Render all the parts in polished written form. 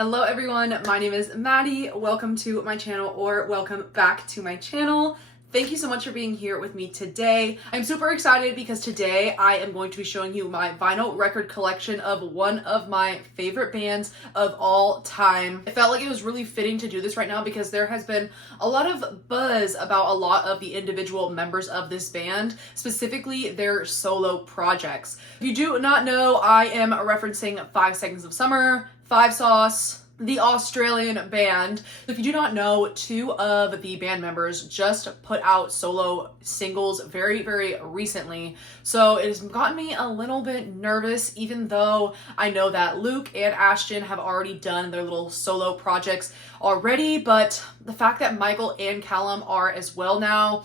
Hello everyone, my name is Maddie. Welcome to my channel, or welcome back to my channel. Thank you so much for being here with me today. I'm super excited because today I am going to be showing you my vinyl record collection of one of my favorite bands of all time. I felt like it was really fitting to do this right now because there has been a lot of buzz about a lot of the individual members of this band, specifically their solo projects. If you do not know, I am referencing 5 Seconds of Summer, Five Sauce, the Australian band. If you do not know, 2 of the band members just put out solo singles very recently. So it has gotten me a little bit nervous, even though I know that Luke and Ashton have already done their little solo projects already. But the fact that Michael and Callum are as well now,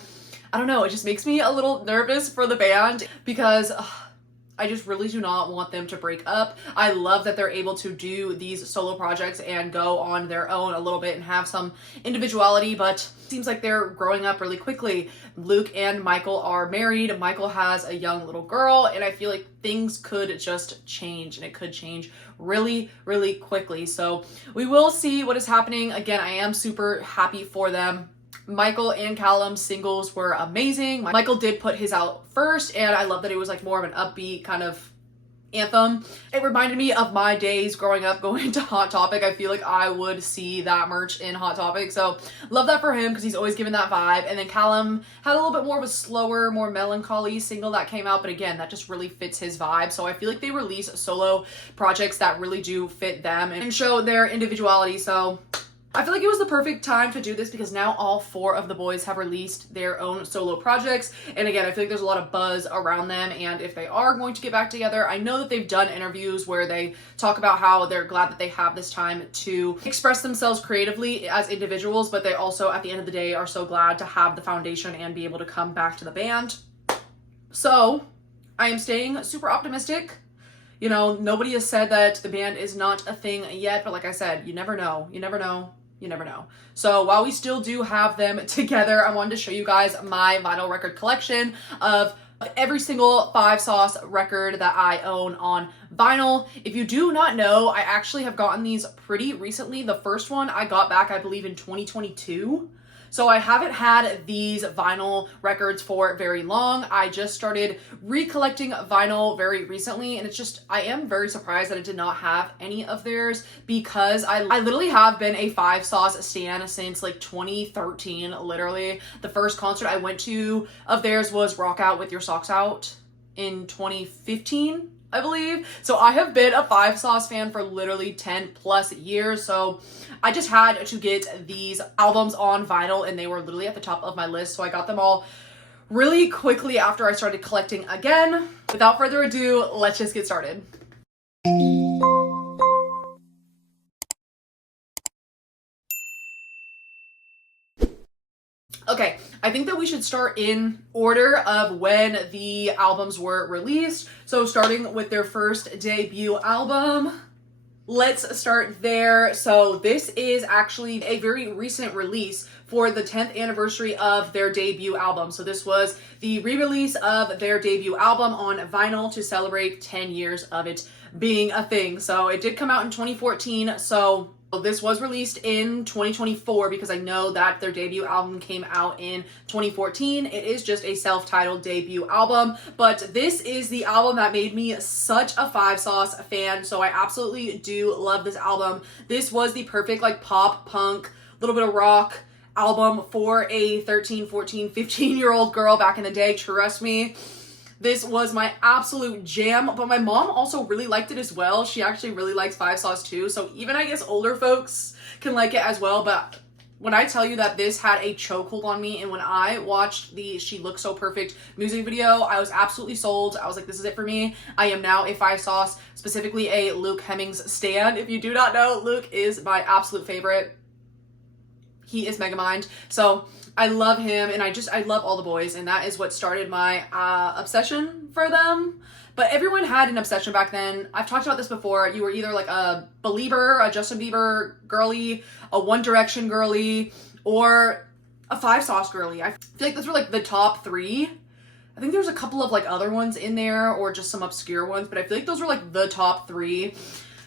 I don't know, it just makes me a little nervous for the band because I just really do not want them to break up. I love that they're able to do these solo projects and go on their own a little bit and have some individuality, but it seems like they're growing up really quickly. Luke and Michael are married. Michael has a young little girl, and I feel like things could just change, and it could change really quickly. So we will see what is happening. Again, I am super happy for them. Michael and Callum's singles were amazing. Michael did put his out first, and I love that it was like more of an upbeat kind of anthem. It reminded me of my days growing up going to Hot Topic. I feel like I would see that merch in Hot Topic, so love that for him because he's always given that vibe. And then Callum had a little bit more of a slower, more melancholy single that came out, but again, that just really fits his vibe. So I feel like they release solo projects that really do fit them and show their individuality. So I feel like it was the perfect time to do this because now all 4 of the boys have released their own solo projects. And again, I feel like there's a lot of buzz around them. And if they are going to get back together, I know that they've done interviews where they talk about how they're glad that they have this time to express themselves creatively as individuals, but they also, at the end of the day, are so glad to have the foundation and be able to come back to the band. So I am staying super optimistic. You know, nobody has said that the band is not a thing yet, but like I said, you never know. You never know. You never know. So while we still do have them together, I wanted to show you guys my vinyl record collection of every single Five Sauce record that I own on vinyl. If you do not know, I actually have gotten these pretty recently. The first one I got back, I believe, in 2022. So I haven't had these vinyl records for very long. I just started recollecting vinyl very recently, and it's just, I am very surprised that I did not have any of theirs because I literally have been a Five Sauce stan since like 2013, literally. The first concert I went to of theirs was Rock Out With Your Socks Out in 2015, I believe. So I have been a Five Sauce fan for literally 10 plus years. So I just had to get these albums on vinyl, and they were literally at the top of my list. So I got them all really quickly after I started collecting again. Without further ado, let's just get started. Okay, I think that we should start in order of when the albums were released. So starting with their first debut album, let's start there. So this is actually a very recent release for the 10th anniversary of their debut album. So this was the re-release of their debut album on vinyl to celebrate 10 years of it being a thing. So it did come out in 2014. So this was released in 2024 because I know that their debut album came out in 2014. It is just a self-titled debut album, but this is the album that made me such a Five Sauce fan. So I absolutely do love this album. This was the perfect like pop, punk, little bit of rock album for a 13, 14, 15-year-old girl back in the day. Trust me. This was my absolute jam, but my mom also really liked it as well. She actually really likes Five Sauce too, so even I guess older folks can like it as well. But when I tell you that this had a chokehold on me, and when I watched the She Looks So Perfect music video, I was absolutely sold. I was like, this is it for me. I am now a Five Sauce, specifically a Luke Hemmings stan. If you do not know, Luke is my absolute favorite. He is Megamind. So I love him, and I love all the boys, and that is what started my obsession for them. But everyone had an obsession back then. I've talked about this before. You were either like a Belieber, a Justin Bieber girly, a One Direction girly, or a Five Sauce girly. I feel like those were like the top 3. I think there's a couple of like other ones in there or just some obscure ones, but I feel like those were like the top 3.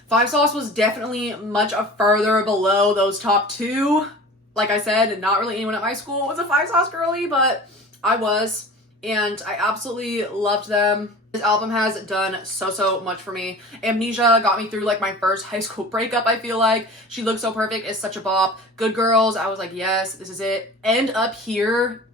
Five Sauce was definitely much further below those top two. Like I said, not really anyone at my school was a Five Sauce girly, but I was, and I absolutely loved them. This album has done so much for me. Amnesia got me through like my first high school breakup, I feel like. She Looks So Perfect is such a bop. Good Girls, I was like, yes, this is it. End Up Here,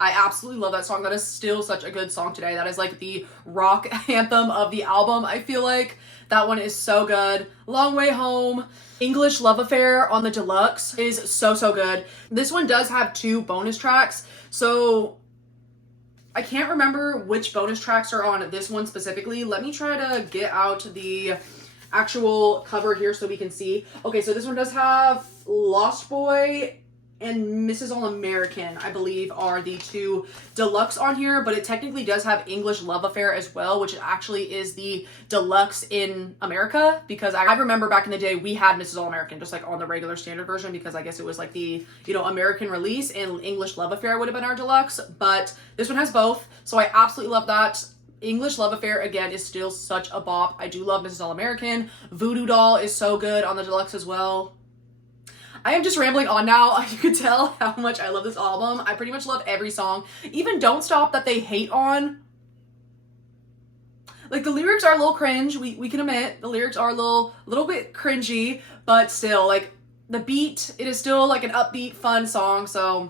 I absolutely love that song. That is still such a good song today. That is like the rock anthem of the album, I feel like. That one is so good. Long Way Home. English Love Affair on the deluxe is so good. This one does have 2 bonus tracks, so I can't remember which bonus tracks are on this one specifically. Let me try to get out the actual cover here so we can see. Okay, so this one does have Lost Boy and Mrs. All American, I believe, are the 2 deluxe on here, but it technically does have English Love Affair as well, which actually is the deluxe in America, because I remember back in the day we had Mrs. All American just like on the regular standard version, because I guess it was like the, you know, American release, and English Love Affair would have been our deluxe, but this one has both, so I absolutely love that. English Love Affair, again, is still such a bop. I do love Mrs. All American. Voodoo Doll is so good on the deluxe as well. I am just rambling on now. You can tell how much I love this album. I pretty much love every song. Even Don't Stop that they hate on. Like, the lyrics are a little cringe. We can admit the lyrics are a little bit cringy, but still, like, the beat, it is still like an upbeat, fun song. So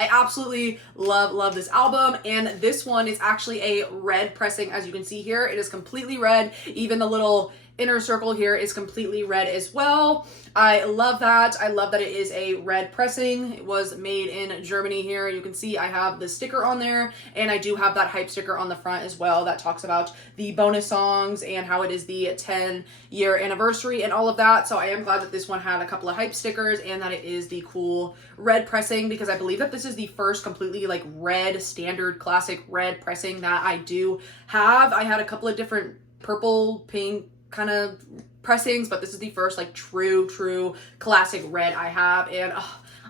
I absolutely love this album, and this one is actually a red pressing, as you can see here. It is completely red. Even the little inner circle here is completely red as well. I love that. I love that it is a red pressing. It was made in Germany here. You can see I have the sticker on there, and I do have that hype sticker on the front as well that talks about the bonus songs and how it is the 10-year anniversary and all of that. So I am glad that this one had a couple of hype stickers and that it is the cool red pressing, because I believe that this is the first completely like red, standard, classic red pressing that I do have. I had a couple of different purple, pink kind of pressings, but this is the first like true classic red I have, and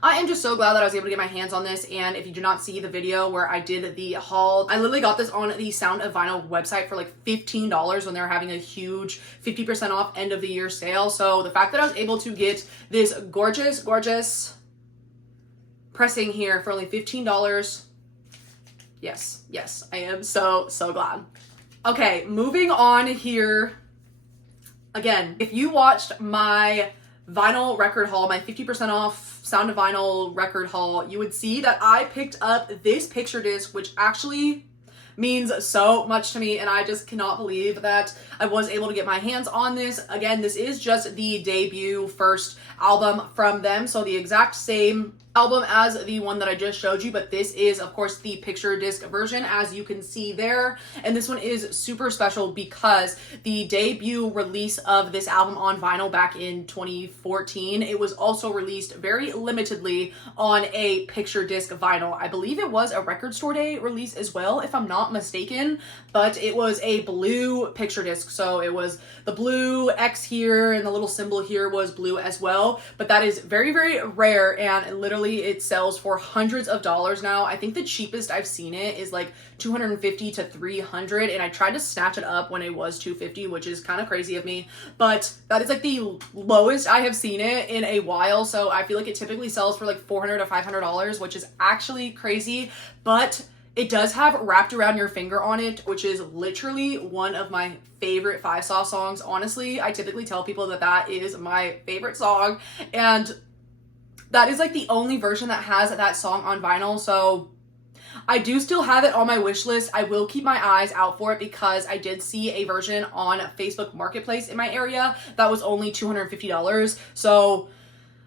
I am just so glad that I was able to get my hands on this. And if you do not see the video where I did the haul, I literally got this on the Sound of Vinyl website for like $15 when they were having a huge 50% off end of the year sale. So the fact that I was able to get this gorgeous pressing here for only $15, yes, I am so glad. Okay, moving on here. Again, if you watched my vinyl record haul, my 50% off Sound of Vinyl record haul, you would see that I picked up this picture disc, which actually means so much to me, and I just cannot believe that I was able to get my hands on this. Again, this is just the debut first album from them, so the exact same album as the one that I just showed you, but this is of course the picture disc version, as you can see there. And this one is super special because the debut release of this album on vinyl back in 2014, it was also released very limitedly on a picture disc vinyl. I believe it was a record store day release as well, if I'm not mistaken, but it was a blue picture disc, so it was the blue X here and the little symbol here was blue as well. But that is very rare, and literally it sells for hundreds of dollars now. I think the cheapest I've seen it is like $250 to $300, and I tried to snatch it up when it was $250, which is kind of crazy of me, but that is like the lowest I have seen it in a while. So I feel like it typically sells for like $400 to $500, which is actually crazy. But it does have Wrapped Around Your Finger on it, which is literally one of my favorite Five Sauce songs. Honestly, I typically tell people that that is my favorite song, and that is like the only version that has that song on vinyl. So I do still have it on my wish list. I will keep my eyes out for it because I did see a version on Facebook Marketplace in my area that was only $250. So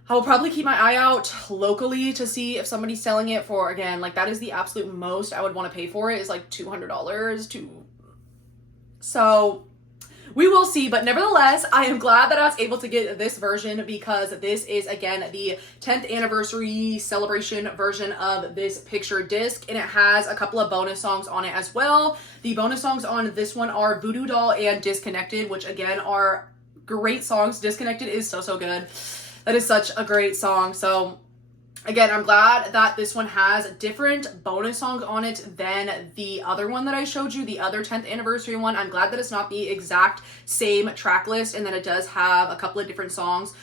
I will probably keep my eye out locally to see if somebody's selling it for, again, like that is the absolute most I would want to pay for it, is like $200 so we will see. But nevertheless, I am glad that I was able to get this version because this is, again, the 10th anniversary celebration version of this picture disc, and it has a couple of bonus songs on it as well. The bonus songs on this one are Voodoo Doll and Disconnected, which again are great songs. Disconnected is so good. That is such a great song. So Again, I'm glad that this one has different bonus songs on it than the other one that I showed you, the other 10th anniversary one. I'm glad that it's not the exact same track list and that it does have a couple of different songs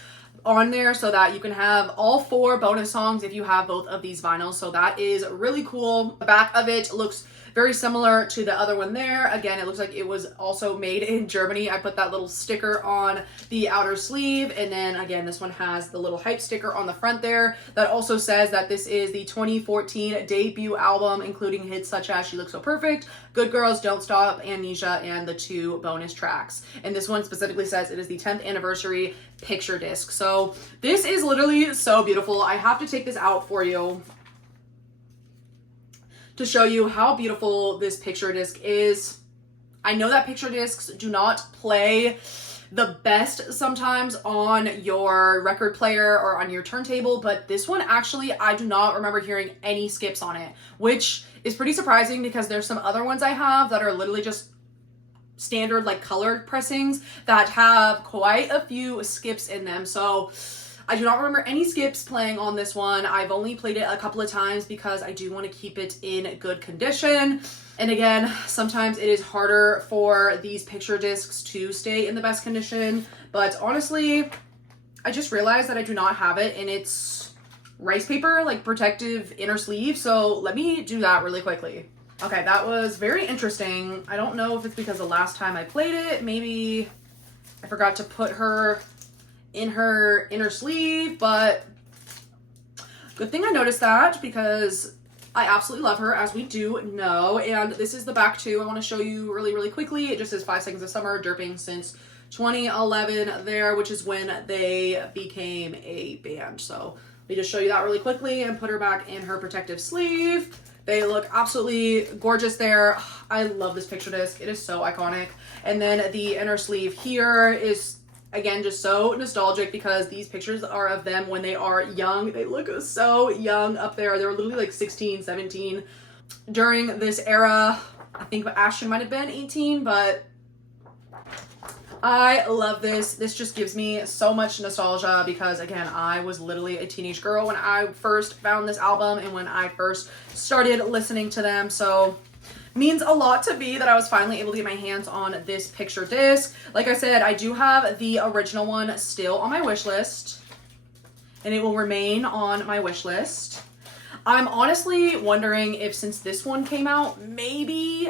on there so that you can have all 4 bonus songs if you have both of these vinyls. So that is really cool. The back of it looks very similar to the other one there. Again, it looks like it was also made in Germany. I put that little sticker on the outer sleeve. And then again, this one has the little hype sticker on the front there that also says that this is the 2014 debut album, including hits such as She Looks So Perfect, Good Girls, Don't Stop, Amnesia, and the 2 bonus tracks. And this one specifically says it is the 10th anniversary picture disc. So this is literally so beautiful. I have to take this out for you to show you how beautiful this picture disc is. I know that picture discs do not play the best sometimes on your record player or on your turntable, but this one actually, I do not remember hearing any skips on it, which is pretty surprising because there's some other ones I have that are literally just standard like colored pressings that have quite a few skips in them. So I do not remember any skips playing on this one. I've only played it a couple of times because I do want to keep it in good condition. And again, sometimes it is harder for these picture discs to stay in the best condition. But honestly, I just realized that I do not have it in its rice paper, like protective inner sleeve. So let me do that really quickly. Okay, that was very interesting. I don't know if it's because the last time I played it, maybe I forgot to put her in her inner sleeve, but good thing I noticed that because I absolutely love her, as we do know. And this is the back too. I want to show you really quickly. It just says 5 Seconds of Summer, derping since 2011 there, which is when they became a band. So let me just show you that really quickly and put her back in her protective sleeve. They look absolutely gorgeous there. I love this picture disc. It is so iconic. And then the inner sleeve here is, again, just so nostalgic because these pictures are of them when they are young. They look so young up there. They were literally like 16, 17 during this era. I think Ashton might have been 18, but I love this. This just gives me so much nostalgia because, again, I was literally a teenage girl when I first found this album and when I first started listening to them. So means a lot to me that I was finally able to get my hands on this picture disc. Like I said, I do have the original one still on my wish list, and it will remain on my wish list. I'm honestly wondering if, since this one came out, maybe,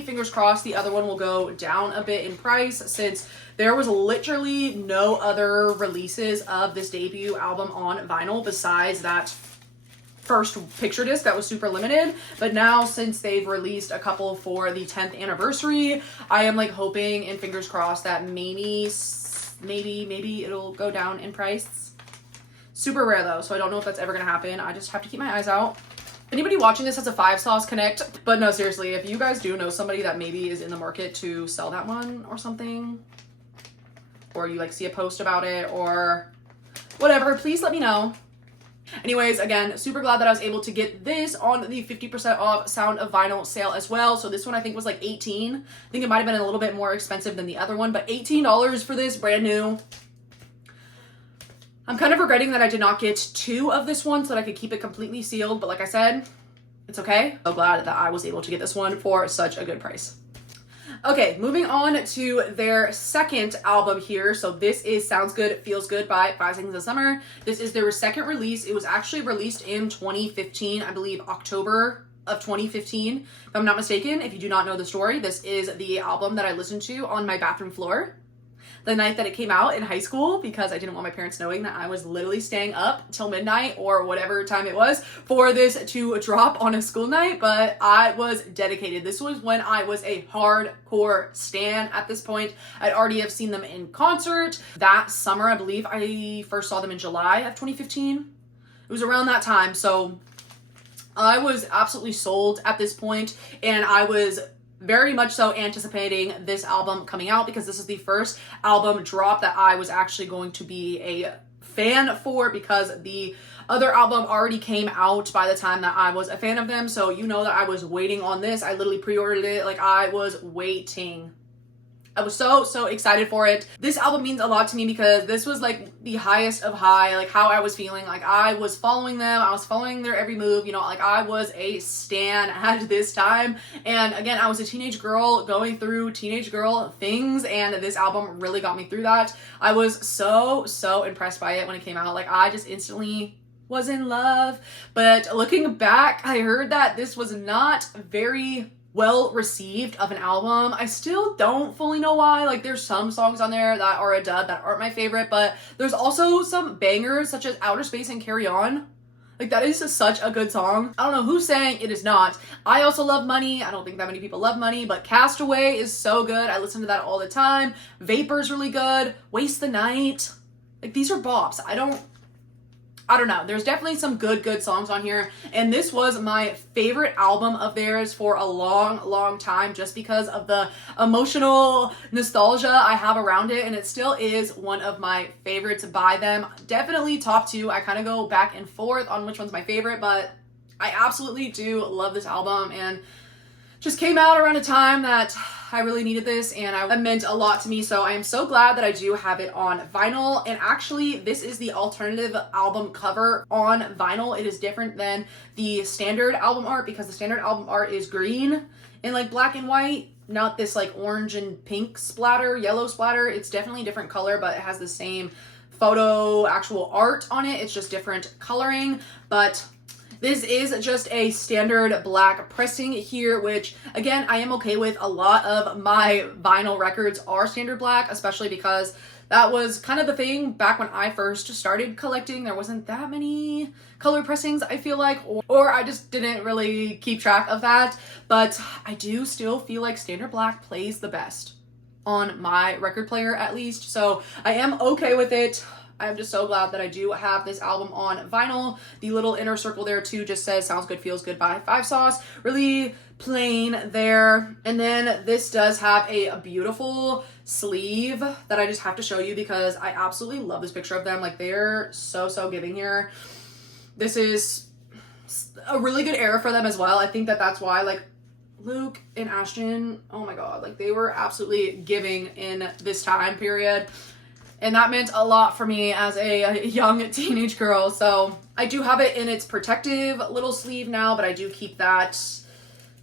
fingers crossed, the other one will go down a bit in price, since there was literally no other releases of this debut album on vinyl besides that first picture disc that was super limited. But now, since they've released a couple for the 10th anniversary, I am like hoping and fingers crossed that maybe it'll go down in price. Super rare though, so I don't know if that's ever gonna happen. I just have to keep my eyes out. If anybody watching this has a 5 Sauce Connect, but no, seriously, if you guys do know somebody that maybe is in the market to sell that one or something, or you like see a post about it or whatever, please let me know. Anyways, again, super glad that I was able to get this on the 50% off Sound of Vinyl sale as well. So this one I think was like $18. I think it might have been a little bit more expensive than the other one, but $18 for this, brand new. I'm kind of regretting that I did not get 2 of this one so that I could keep it completely sealed, but like I said, it's okay. So glad that I was able to get this one for such a good price. Okay, moving on to their second album here. So this is Sounds Good, Feels Good by 5 Seconds of Summer. This is their second release. It was actually released in 2015, I believe October of 2015, if I'm not mistaken. If you do not know the story, this is the album that I listened to on my bathroom floor the night that it came out in high school, because I didn't want my parents knowing that I was literally staying up till midnight or whatever time it was for this to drop on a school night. But I was dedicated. This was when I was a hardcore stan at this point. I'd already have seen them in concert that summer. I believe I first saw them in July of 2015. It was around that time. So I was absolutely sold at this point, and I was very much so anticipating this album coming out because this is the first album drop that I was actually going to be a fan for, because the other album already came out by the time that I was a fan of them. So you know that I was waiting on this. I literally pre-ordered it. Like, I was waiting. I was so excited for it. This album means a lot to me because this was like the highest of high, like how I was feeling. Like I was following them, I was following their every move, you know, like I was a stan at this time. And again, I was a teenage girl going through teenage girl things, and this album really got me through that. I was so impressed by it when it came out. Like I just instantly was in love. But looking back, I heard that this was not very well received of an album. I still don't fully know why. Like there's some songs on there that are a dud that aren't my favorite, but there's also some bangers such as Outer Space and Carry On. Like that is such a good song. I don't know who's saying it is not. I also love Money. I don't think that many people love Money, but Castaway is so good. I listen to that all the time. Vapor's really good. Waste the Night. Like these are bops. I don't know. There's definitely some good songs on here. And this was my favorite album of theirs for a long time just because of the emotional nostalgia I have around it. And it still is one of my favorites by them. Definitely top 2. I kind of go back and forth on which one's my favorite, but I absolutely do love this album, and just came out around a time that I really needed this, and it meant a lot to me. So I am so glad that I do have it on vinyl. And actually, this is the alternative album cover on vinyl. It is different than the standard album art because the standard album art is green and like black and white, not this like orange and pink splatter, yellow splatter. It's definitely a different color, but it has the same photo, actual art on it. It's just different coloring, but this is just a standard black pressing here, which again, I am okay with. A lot of my vinyl records are standard black, especially because that was kind of the thing back when I first started collecting. There wasn't that many color pressings, I feel like, or I just didn't really keep track of that. But I do still feel like standard black plays the best on my record player, at least. So I am okay with it. I'm just so glad that I do have this album on vinyl. The little inner circle there too just says sounds good, feels good by 5 Sauce. Really plain there. And then this does have a beautiful sleeve that I just have to show you because I absolutely love this picture of them. Like they're so giving here. This is a really good era for them as well. I think that that's why like Luke and Ashton, oh my god, like they were absolutely giving in this time period. And that meant a lot for me as a young teenage girl. So I do have it in its protective little sleeve now, but I do keep that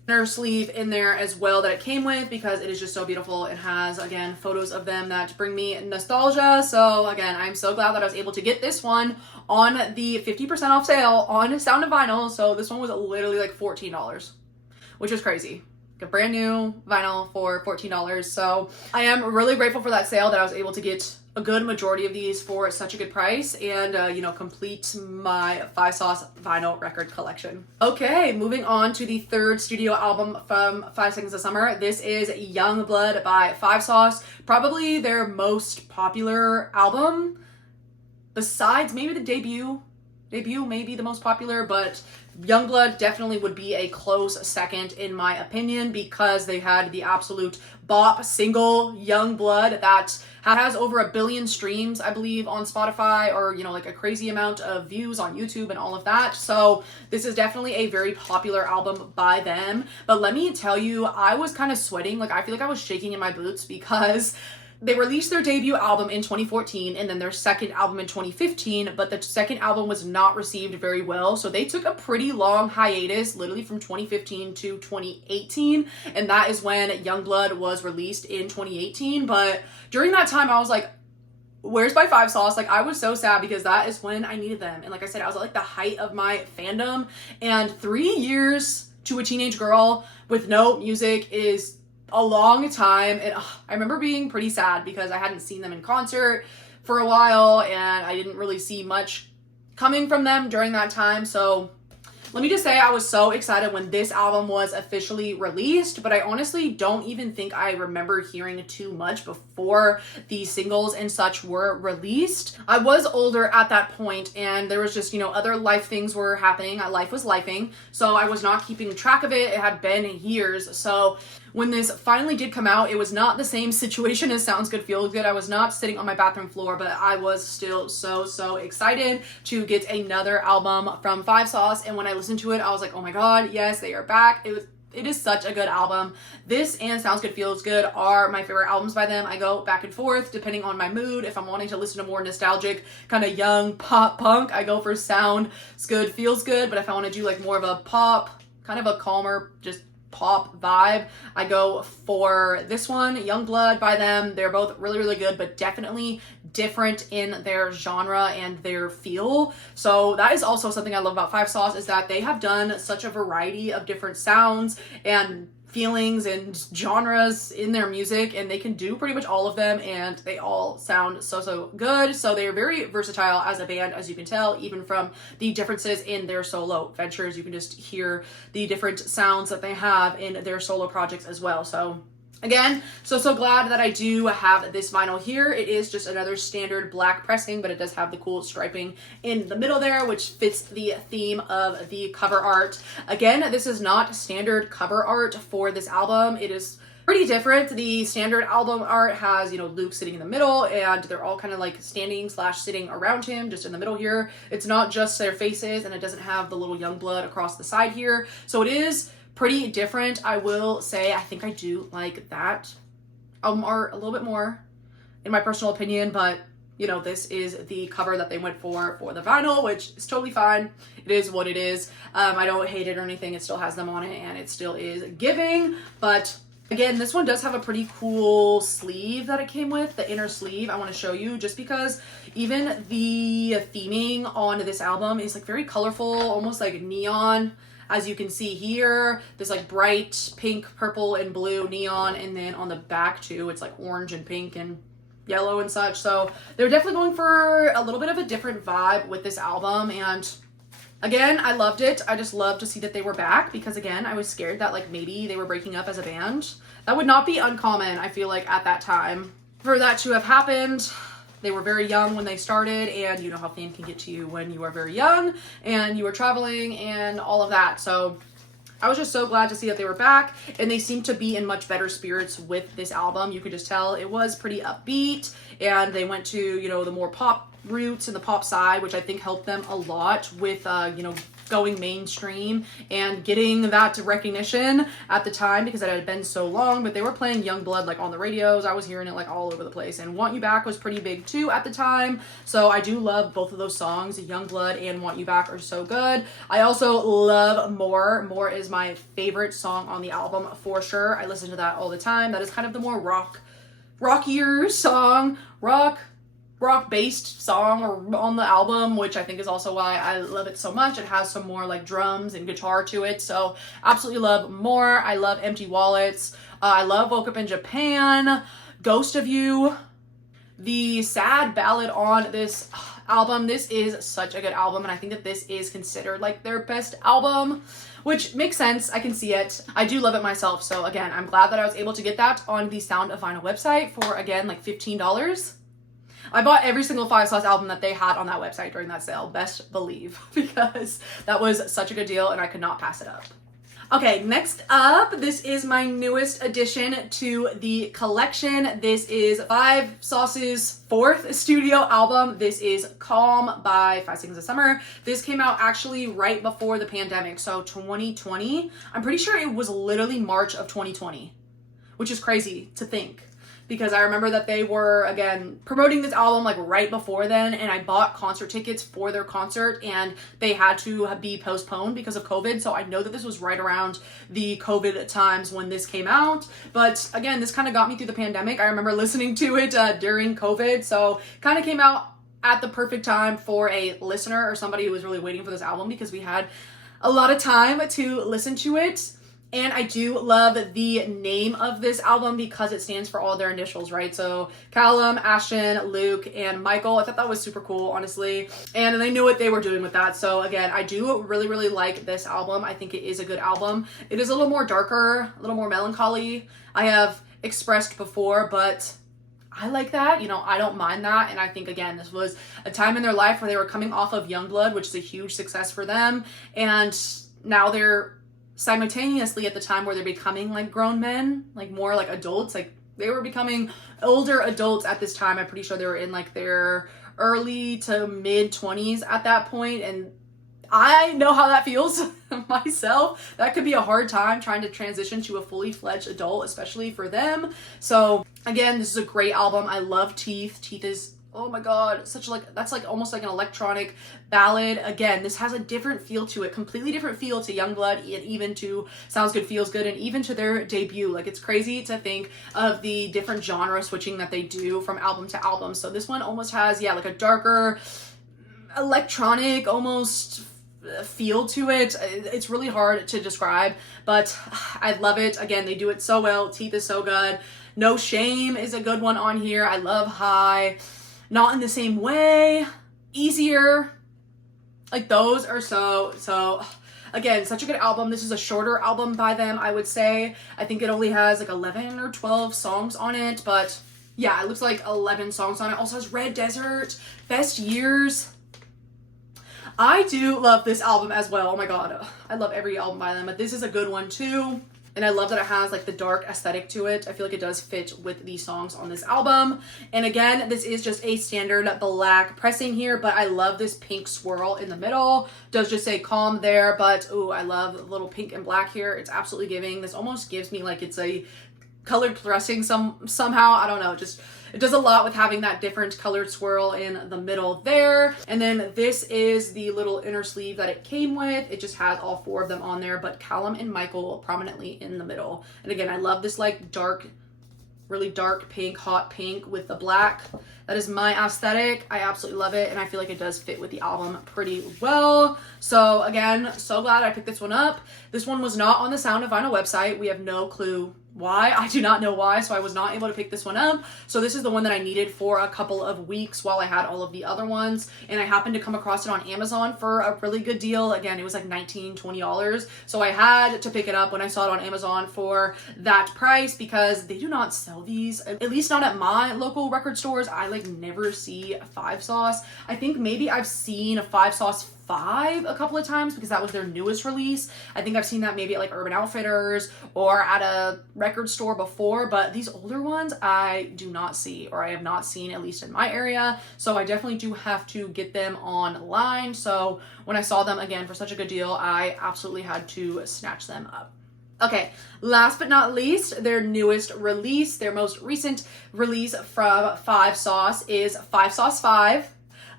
inner sleeve in there as well that it came with because it is just so beautiful. It has, again, photos of them that bring me nostalgia. So again, I'm so glad that I was able to get this one on the 50% off sale on Sound of Vinyl. So this one was literally like $14, which is crazy. A brand new vinyl for $14. So I am really grateful for that sale that I was able to get a good majority of these for such a good price and, you know, complete my 5 Sauce vinyl record collection. Okay, moving on to the third studio album from 5 Seconds of Summer. This is Youngblood by 5 Sauce. Probably their most popular album besides maybe the debut. Debut may be the most popular, but Youngblood definitely would be a close second in my opinion because they had the absolute bop single Youngblood that has over 1 billion streams, I believe, on Spotify, or, you know, like a crazy amount of views on YouTube and all of that. So this is definitely a very popular album by them. But let me tell you, I was kind of sweating. Like I feel like I was shaking in my boots because they released their debut album in 2014 and then their second album in 2015, but the second album was not received very well. So they took a pretty long hiatus, literally from 2015 to 2018. And that is when Youngblood was released in 2018. But during that time, I was like, where's my 5 Sauce? Like I was so sad because that is when I needed them. And like I said, I was at like the height of my fandom, and 3 years to a teenage girl with no music is a long time. And I remember being pretty sad because I hadn't seen them in concert for a while and I didn't really see much coming from them during that time. So let me just say I was so excited when this album was officially released, but I honestly don't even think I remember hearing too much before the singles and such were released. I was older at that point and there was just, you know, other life things were happening. Life was lifing, so I was not keeping track of it. It had been years. So when this finally did come out, it was not the same situation as Sounds Good, Feels Good. I was not sitting on my bathroom floor, but I was still so excited to get another album from 5 Sauce. And when I listened to it, I was like, oh my god, yes, they are back. It was It is such a good album. This and Sounds Good Feels Good are my favorite albums by them. I go back and forth depending on my mood. If I'm wanting to listen to more nostalgic, kind of young pop punk, I go for Sounds Good Feels Good. But if I want to do like more of a pop, kind of a calmer, just pop vibe, I go for this one, Youngblood by them. They're both really, really good, but definitely different in their genre and their feel. So that is also something I love about Five Sauce, is that they have done such a variety of different sounds and feelings and genres in their music, and they can do pretty much all of them, and they all sound so good. So they're very versatile as a band, as you can tell, even from the differences in their solo ventures. You can just hear the different sounds that they have in their solo projects as well. So again, so glad that I do have this vinyl here. It is just another standard black pressing, but it does have the cool striping in the middle there, which fits the theme of the cover art. Again, this is not standard cover art for this album. It is pretty different. The standard album art has, Luke sitting in the middle, and they're all kind of like standing / sitting around him, just in the middle here. It's not just their faces, and it doesn't have the little Youngblood across the side here. So it is pretty different. I will say I think I do like that album art a little bit more, in my personal opinion, but this is the cover that they went for the vinyl, which is totally fine. It is what it is. I don't hate it or anything. It still has them on it, and it still is giving. But again, this one does have a pretty cool sleeve that it came with, the inner sleeve. I want to show you, just because even the theming on this album is like very colorful, almost like neon. As you can see here, this like bright pink, purple, and blue neon, and then on the back too, it's like orange and pink and yellow and such. So they're definitely going for a little bit of a different vibe with this album, and again, I loved it. I just love to see that they were back, because again, I was scared that like maybe they were breaking up as a band. That would not be uncommon, I feel like, at that time for that to have happened. They were very young when they started, and you know how fame can get to you when you are very young and you are traveling and all of that. So I was just so glad to see that they were back, and they seem to be in much better spirits with this album. You could just tell it was pretty upbeat, and they went to, the more pop roots and the pop side, which I think helped them a lot with, going mainstream and getting that recognition at the time, because it had been so long. But they were playing Youngblood like on the radios. I was hearing it like all over the place, and Want You Back was pretty big too at the time. So I do love both of those songs. Youngblood and Want You Back are so good. I also love More. More is my favorite song on the album for sure. I listen to that all the time. That is kind of the more rockier song, rock-based song on the album, which I think is also why I love it so much. It has some more like drums and guitar to it, so absolutely love More. I love Empty Wallets. I love Woke Up in Japan, Ghost of You. The sad ballad on this album, this is such a good album, and I think that this is considered like their best album, which makes sense. I can see it. I do love it myself, so again, I'm glad that I was able to get that on the Sound of Vinyl website for, again, like $15. I bought every single Five Sauce album that they had on that website during that sale, best believe, because that was such a good deal and I could not pass it up. Okay, next up, this is my newest addition to the collection. This is Five Sauce's 4th studio album. This is Calm by 5 Seconds of Summer. This came out actually right before the pandemic, so 2020. I'm pretty sure it was literally March of 2020, which is crazy to think, because I remember that they were, again, promoting this album like right before then, and I bought concert tickets for their concert, and they had to be postponed because of COVID. So I know that this was right around the COVID times when this came out. But again, this kind of got me through the pandemic. I remember listening to it during COVID, so kind of came out at the perfect time for a listener or somebody who was really waiting for this album, because we had a lot of time to listen to it. And I do love the name of this album because it stands for all their initials, right? So Callum, Ashton, Luke, and Michael. I thought that was super cool, honestly. And they knew what they were doing with that. So again, I do really, really like this album. I think it is a good album. It is a little more darker, a little more melancholy. I have expressed before, but I like that. I don't mind that. And I think, again, this was a time in their life where they were coming off of Youngblood, which is a huge success for them. And now they're simultaneously at the time where they're becoming like grown men, like more like adults. Like they were becoming older adults at this time. I'm pretty sure they were in like their early to mid 20s at that point, and I know how that feels myself. That could be a hard time trying to transition to a fully fledged adult, especially for them. So again, this is a great album. I love Teeth. Teeth is, oh my god, such like, that's like almost like an electronic ballad. Again, this has a different feel to it, completely different feel to Youngblood, and even to Sounds Good Feels Good, and even to their debut. Like, it's crazy to think of the different genre switching that they do from album to album. So this one almost has, yeah, like a darker electronic almost feel to it. It's really hard to describe, but I love it. Again, they do it so well. Teeth is so good. No Shame is a good one on here. I love High. Not in the Same Way. Easier. Like, those are so again, such a good album. This is a shorter album by them, I would say. I think it only has like 11 or 12 songs on it, but yeah, it looks like 11 songs on it. Also has Red Desert, Best Years. I do love this album as well. Oh my god, I love every album by them, but this is a good one too. And I love that it has like the dark aesthetic to it. I feel like it does fit with the songs on this album. And again, this is just a standard black pressing here, but I love this pink swirl in the middle. Does just say Calm there, but ooh, I love the little pink and black here. It's absolutely giving. This almost gives me like it's a colored pressing somehow. I don't know, just it does a lot with having that different colored swirl in the middle there. And then this is the little inner sleeve that it came with. It just has all 4 of them on there, but Callum and Michael prominently in the middle. And again, I love this like dark, really dark pink, hot pink with the black. That is my aesthetic. I absolutely love it, and I feel like it does fit with the album pretty well. So again, so glad I picked this one up. This one was not on the Sound of Vinyl website. We have no clue why. I do not know why, so I was not able to pick this one up. So this is the one that I needed for a couple of weeks while I had all of the other ones, and I happened to come across it on Amazon for a really good deal. Again, it was like $19, $20, so I had to pick it up when I saw it on Amazon for that price, because they do not sell these, at least not at my local record stores. I like never see 5 Sauce. I think maybe I've seen a 5 Sauce 5 a couple of times because that was their newest release. I think I've seen that maybe at like Urban Outfitters or at a record store before, but these older ones I do not see, or I have not seen, at least in my area. So I definitely do have to get them online. So when I saw them again for such a good deal, I absolutely had to snatch them up. Okay, last but not least, their newest release, their most recent release from 5 Sauce is 5 Sauce 5.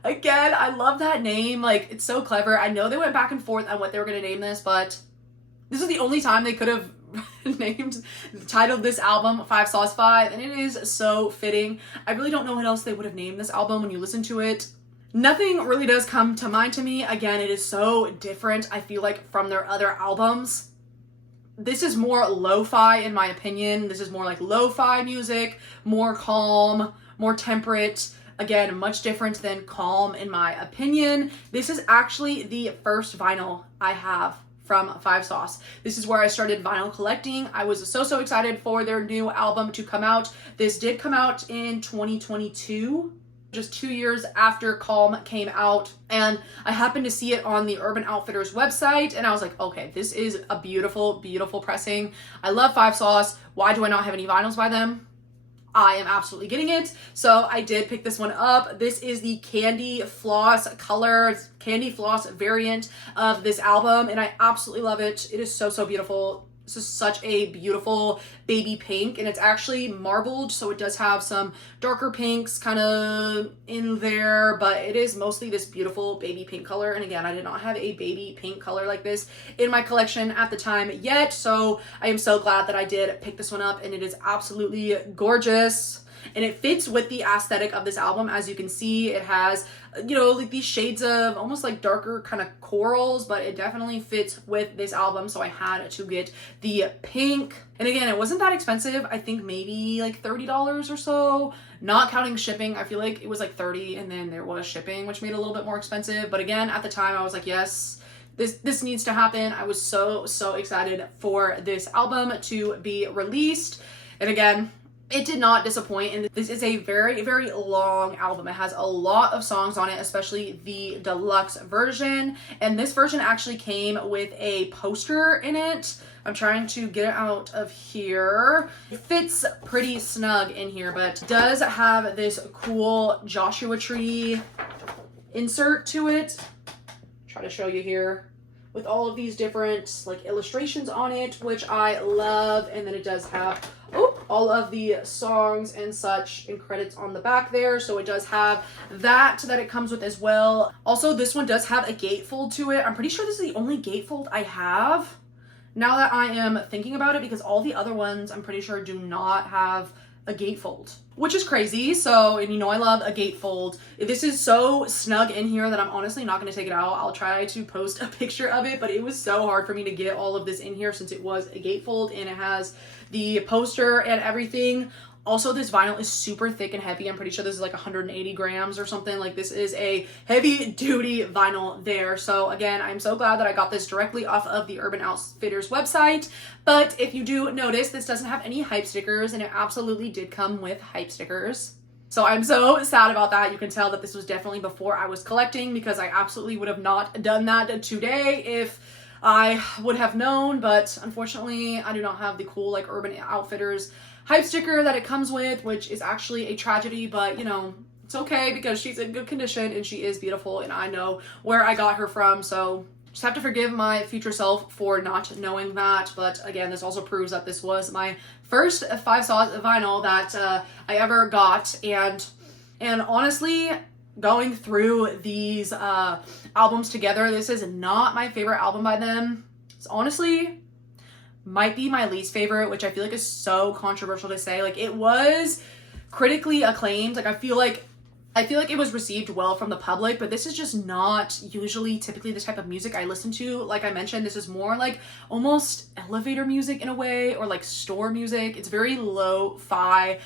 Again, I love that name. Like, it's so clever. I know they went back and forth on what they were going to name this, but this is the only time they could have titled this album 5 Sauce 5, and it is so fitting. I really don't know what else they would have named this album when you listen to it. Nothing really does come to mind to me. Again, it is so different, I feel like, from their other albums. This is more lo-fi in my opinion. This is more like lo-fi music, more calm, more temperate. Again, much different than Calm in my opinion. This is actually the first vinyl I have from 5 Sauce. This is where I started vinyl collecting. I was so excited for their new album to come out. This did come out in 2022. Just 2 years after Calm came out, and I happened to see it on the Urban Outfitters website, and I was like, okay, this is a beautiful pressing. I love 5 Sauce. Why do I not have any vinyls by them? I am absolutely getting it. So I did pick this one up. This is the Candy Floss color, Candy Floss variant of this album, and I absolutely love it. It is so beautiful. This is such a beautiful baby pink, and it's actually marbled, so it does have some darker pinks kind of in there, but it is mostly this beautiful baby pink color. And again, I did not have a baby pink color like this in my collection at the time yet, so I am so glad that I did pick this one up, and it is absolutely gorgeous. And it fits with the aesthetic of this album. As you can see, it has, you know, like these shades of almost like darker kind of corals, but it definitely fits with this album. So I had to get the pink. And again, it wasn't that expensive. I think maybe like $30 or so, not counting shipping. I feel like it was like $30, and then there was shipping, which made it a little bit more expensive. But again, at the time I was like, yes, this needs to happen. I was so excited for this album to be released. And again, it did not disappoint, and this is a very long album. It has a lot of songs on it, especially the deluxe version, and this version actually came with a poster in it. I'm trying to get it out of here. It fits pretty snug in here, but it does have this cool Joshua Tree insert to it. Try to show you here with all of these different like illustrations on it, which I love. And then it does have all of the songs and such and credits on the back there. So it does have that it comes with as well. Also, this one does have a gatefold to it. I'm pretty sure this is the only gatefold I have now that I am thinking about it, because all the other ones I'm pretty sure do not have a gatefold, which is crazy. So, and you know I love a gatefold. This is so snug in here that I'm honestly not going to take it out. I'll try to post a picture of it, but it was so hard for me to get all of this in here since it was a gatefold and it has the poster and everything. Also, this vinyl is super thick and heavy. I'm pretty sure this is like 180 grams or something. Like, this is a heavy duty vinyl there. So again, I'm so glad that I got this directly off of the Urban Outfitters website. But if you do notice, this doesn't have any hype stickers, and it absolutely did come with hype stickers. So I'm so sad about that. You can tell that this was definitely before I was collecting, because I absolutely would have not done that today if I would have known. But unfortunately, I do not have the cool like Urban Outfitters hype sticker that it comes with, which is actually a tragedy, but you know, it's okay because she's in good condition and she is beautiful and I know where I got her from. So just have to forgive my future self for not knowing that. But again, this also proves that this was my first 5 sauce vinyl that I ever got. And honestly, going through these albums together, this is not my favorite album by them. It's honestly might be my least favorite, which I feel like is so controversial to say. Like, it was critically acclaimed. Like, I feel like it was received well from the public, but this is just not usually typically the type of music I listen to. Like I mentioned, this is more like almost elevator music in a way, or like store music. It's very lo-fi.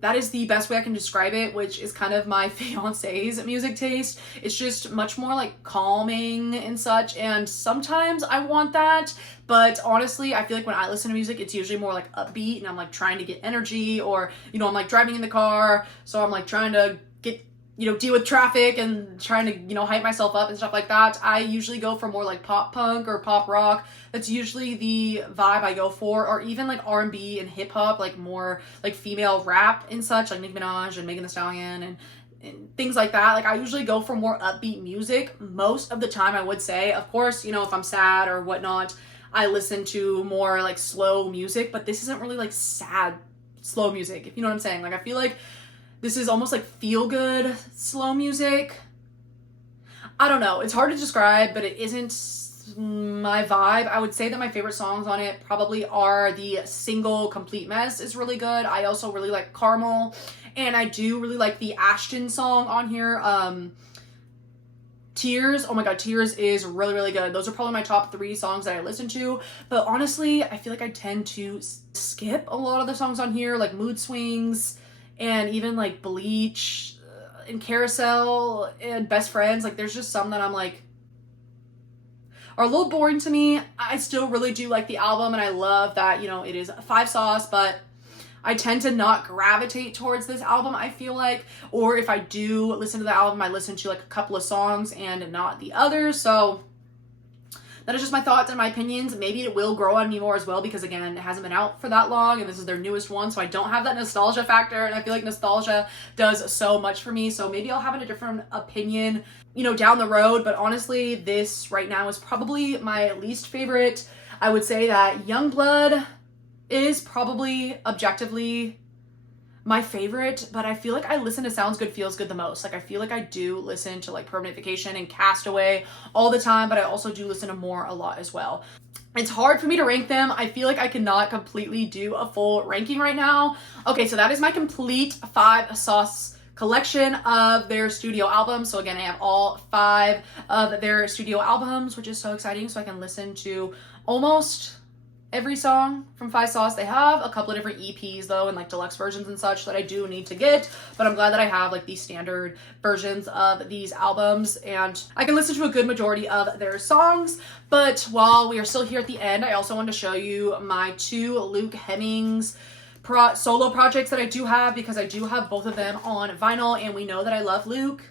That is the best way I can describe it, which is kind of my fiance's music taste. It's just much more like calming and such, and sometimes I want that, but honestly, I feel like when I listen to music, it's usually more like upbeat, and I'm like trying to get energy, or, you know, I'm like driving in the car, so I'm like trying to get, you know, deal with traffic and trying to, you know, hype myself up and stuff like that. I usually go for more like pop punk or pop rock. That's usually the vibe I go for, or even like R&B and hip hop, like more like female rap and such, like Nicki Minaj and Megan Thee Stallion and things like that. Like, I usually go for more upbeat music most of the time, I would say. Of course, you know, if I'm sad or whatnot, I listen to more like slow music, but this isn't really like sad slow music, if you know what I'm saying. Like, I feel like this is almost like feel-good slow music. I don't know. It's hard to describe, but it isn't my vibe. I would say that my favorite songs on it probably are the single Complete Mess is really good. I also really like Caramel, and I do really like the Ashton song on here. Tears. Oh my god, Tears is really, really good. Those are probably my top 3 songs that I listen to. But honestly, I feel like I tend to skip a lot of the songs on here, like Mood Swings, and even like Bleach and Carousel and Best Friends. Like, there's just some that I'm like are a little boring to me. I still really do like the album, and I love that, you know, it is 5 sauce, but I tend to not gravitate towards this album, I feel like. Or if I do listen to the album, I listen to like a couple of songs and not the others. So that is just my thoughts and my opinions. Maybe it will grow on me more as well, because again, it hasn't been out for that long and this is their newest one, so I don't have that nostalgia factor, and I feel like nostalgia does so much for me. So maybe I'll have a different opinion, you know, down the road. But honestly, this right now is probably my least favorite. I would say that Youngblood is probably objectively my favorite, but I feel like I listen to Sounds Good Feels Good the most. Like, I feel like I do listen to like Permanent Vacation and Castaway all the time, but I also do listen to more a lot as well. It's hard for me to rank them. I feel like I cannot completely do a full ranking right now. Okay, so that is my complete 5 sauce collection of their studio albums. So again, I have all 5 of their studio albums, which is so exciting. So I can listen to almost every song from 5 sauce. They have a couple of different EPs though, and like deluxe versions and such that I do need to get, but I'm glad that I have like the standard versions of these albums, and I can listen to a good majority of their songs. But while we are still here at the end, I also want to show you my 2 Luke Hemmings solo projects that I do have, because I do have both of them on vinyl, and we know that I love Luke.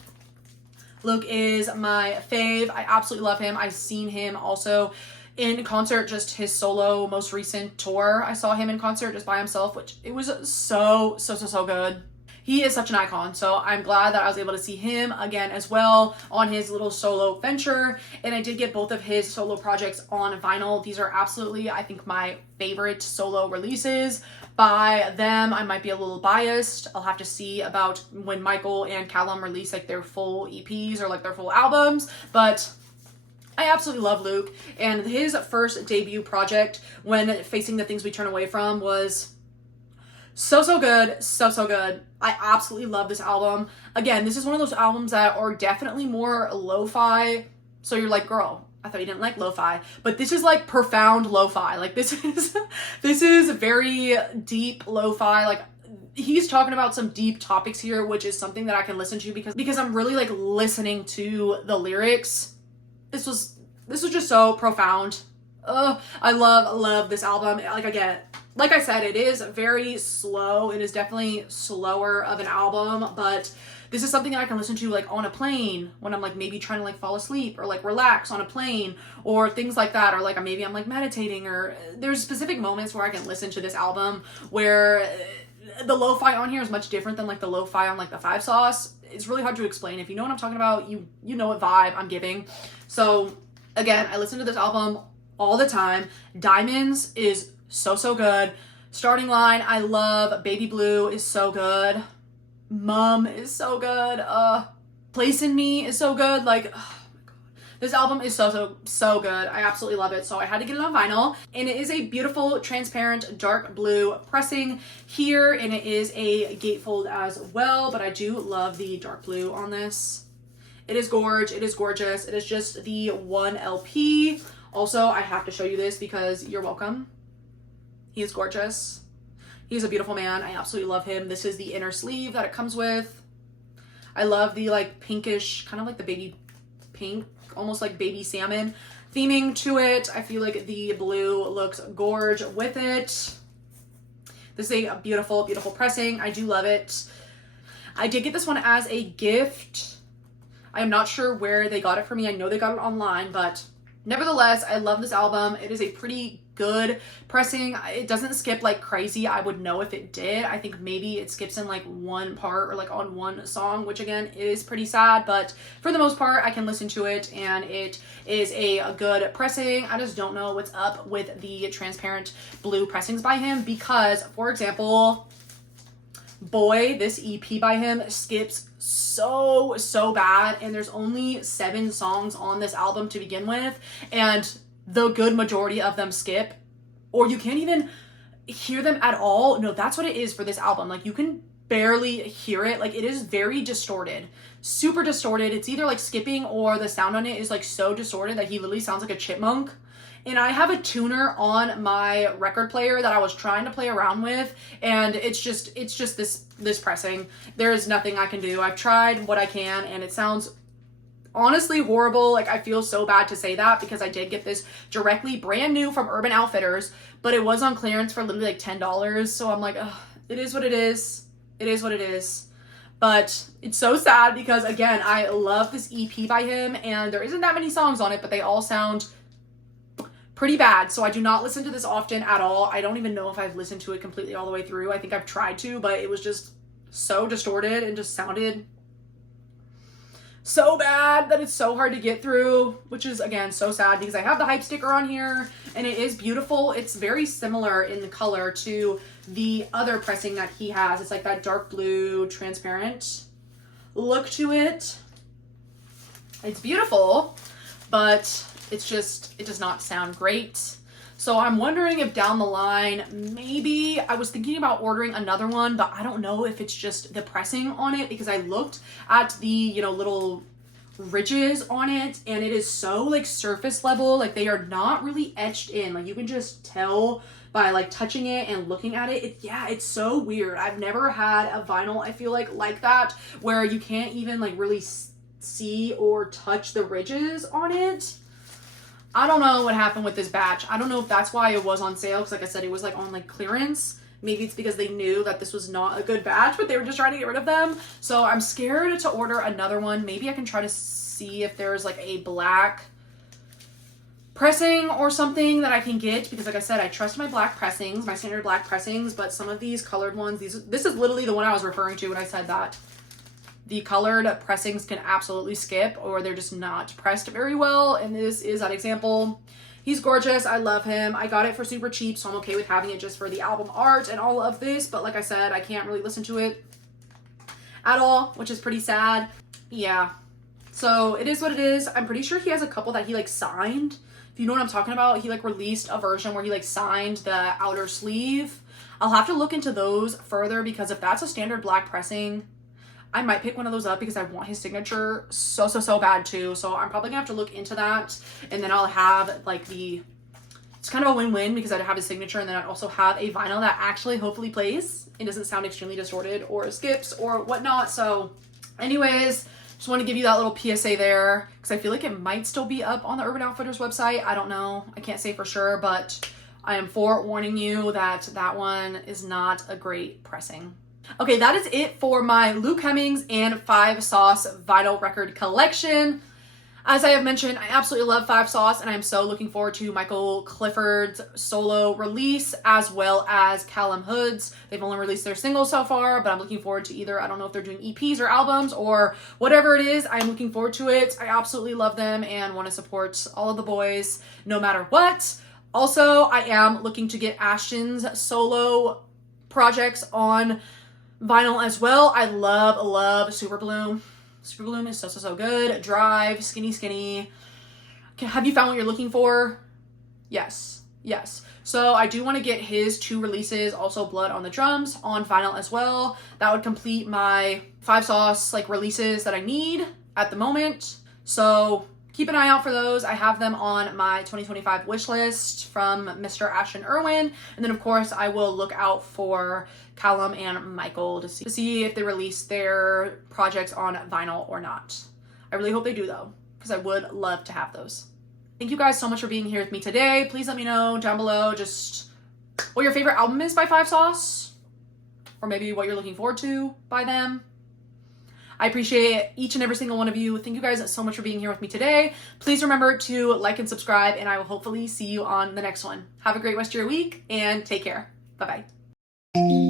Luke is my fave. I absolutely love him. I've seen him also in concert, just his solo most recent tour. I saw him in concert just by himself, which it was so good. he is such an icon. So I'm glad that I was able to see him again as well on his little solo venture. And I did get both of his solo projects on vinyl. These are absolutely, I think, my favorite solo releases by them. I might be a little biased. I'll have to see about when Michael and Callum release like their full EPs or like their full albums, but I absolutely love Luke, and his first debut project, When Facing the Things We Turn Away From, was so good, so good. I absolutely love this album. Again, this is one of those albums that are definitely more lo-fi, so you're like, girl, I thought you didn't like lo-fi, but this is like profound lo-fi. Like this is very deep lo-fi. Like he's talking about some deep topics here, which is something that I can listen to because I'm really like listening to the lyrics. This was just so profound. I love this album. Like I said, it is very slow. It is definitely slower of an album, but this is something that I can listen to like on a plane when I'm like maybe trying to like fall asleep or like relax on a plane or things like that, or like maybe I'm like meditating, or there's specific moments where I can listen to this album where the lo-fi on here is much different than like the lo-fi on like the Five Sauce. It's really hard to explain. If you know what I'm talking about, you know what vibe I'm giving. So again, I listen to this album all the time. Diamonds is so good. Starting Line, I love. Baby Blue is so good. Mum is so good. Place in Me is so good. Like, oh my God. This album is so good. I absolutely love it. So I had to get it on vinyl, and it is a beautiful, transparent, dark blue pressing here, and it is a gatefold as well, but I do love the dark blue on this. It is gorge. It is gorgeous. It is just the one LP. Also, I have to show you this because you're welcome. He is gorgeous. He's a beautiful man. I absolutely love him. This is the inner sleeve that it comes with. I love the like pinkish, kind of like the baby pink, almost like baby salmon theming to it. I feel like the blue looks gorge with it. This is a beautiful, beautiful pressing. I do love it. I did get this one as a gift. I am not sure where they got it for me. I know they got it online, but nevertheless, I love this album. It is a pretty good pressing. It doesn't skip like crazy. I would know if it did. I think maybe it skips in like one part or like on one song, which again is pretty sad, but for the most part, I can listen to it and it is a good pressing. I just don't know what's up with the transparent blue pressings by him because, for example, Boy, this EP by him skips so bad, and there's only 7 songs on this album to begin with, and the good majority of them skip, or you can't even hear them at all. No, that's what it is for this album. Like, you can barely hear it. Like, it is very distorted, super distorted. It's either like skipping or the sound on it is like so distorted that he literally sounds like a chipmunk. And I have a tuner on my record player that I was trying to play around with, and it's just this pressing. There is nothing I can do. I've tried what I can, and it sounds honestly horrible. Like, I feel so bad to say that because I did get this directly brand new from Urban Outfitters, but it was on clearance for literally like $10. So I'm like, ugh, it is what it is. It is what it is. But it's so sad because, again, I love this EP by him, and there isn't that many songs on it, but they all sound pretty bad. So I do not listen to this often at all. I don't even know if I've listened to it completely all the way through. I think I've tried to, but it was just so distorted and just sounded so bad that it's so hard to get through, which is, again, so sad because I have the hype sticker on here and it is beautiful. It's very similar in the color to the other pressing that he has. It's like that dark blue transparent look to it. It's beautiful, but it's just, it does not sound great. So I'm wondering if down the line, maybe I was thinking about ordering another one, but I don't know if it's just the pressing on it because I looked at the, you know, little ridges on it and it is so like surface level. Like, they are not really etched in. Like, you can just tell by like touching it and looking at it. Yeah, it's so weird. I've never had a vinyl, I feel like that, where you can't even like really see or touch the ridges on it. I don't know what happened with this batch. I don't know if that's why it was on sale, because like I said, it was like on like clearance. Maybe it's because they knew that this was not a good batch, but they were just trying to get rid of them. So I'm scared to order another one. Maybe I can try to see if there's like a black pressing or something that I can get, because like I said, I trust my black pressings, my standard black pressings, but some of these colored ones, this is literally the one I was referring to when I said that. The colored pressings can absolutely skip, or they're just not pressed very well, and this is that example. He's gorgeous. I love him. I got it for super cheap, so I'm okay with having it just for the album art and all of this, but like I said, I can't really listen to it at all, which is pretty sad. Yeah. So it is what it is. I'm pretty sure he has a couple that he like signed. If you know what I'm talking about, he like released a version where he like signed the outer sleeve. I'll have to look into those further, because if that's a standard black pressing, I might pick one of those up because I want his signature so bad too. So I'm probably gonna have to look into that, and then I'll have like it's kind of a win-win, because I'd have his signature, and then I'd also have a vinyl that actually hopefully plays and doesn't sound extremely distorted or skips or whatnot. So anyways, just want to give you that little PSA there, because I feel like it might still be up on the Urban Outfitters website. I don't know. I can't say for sure, but I am forewarning you that that one is not a great pressing. Okay, that is it for my Luke Hemmings and 5 Sauce vinyl record collection. As I have mentioned, I absolutely love 5 Sauce, and I'm so looking forward to Michael Clifford's solo release, as well as Callum Hood's. They've only released their singles so far, but I'm looking forward to either, I don't know if they're doing EPs or albums or whatever it is. I'm looking forward to it. I absolutely love them and want to support all of the boys no matter what. Also, I am looking to get Ashton's solo projects on vinyl as well. I love Super Bloom. Super Bloom is so good. Drive, Skinny. Have you found what you're looking for? Yes. So I do want to get his 2 releases, also Blood on the Drums, on vinyl as well. That would complete my 5 Sauce like releases that I need at the moment. So keep an eye out for those. I have them on my 2025 wish list from Mr. Ashton Irwin. And then of course I will look out for Callum and Michael to see if they release their projects on vinyl or not. I really hope they do though, because I would love to have those. Thank you guys so much for being here with me today. Please let me know down below just what your favorite album is by 5 Sauce, or maybe what you're looking forward to by them. I appreciate each and every single one of you. Thank you guys so much for being here with me today. Please remember to like and subscribe, and I will hopefully see you on the next one. Have a great rest of your week, and take care. Bye-bye.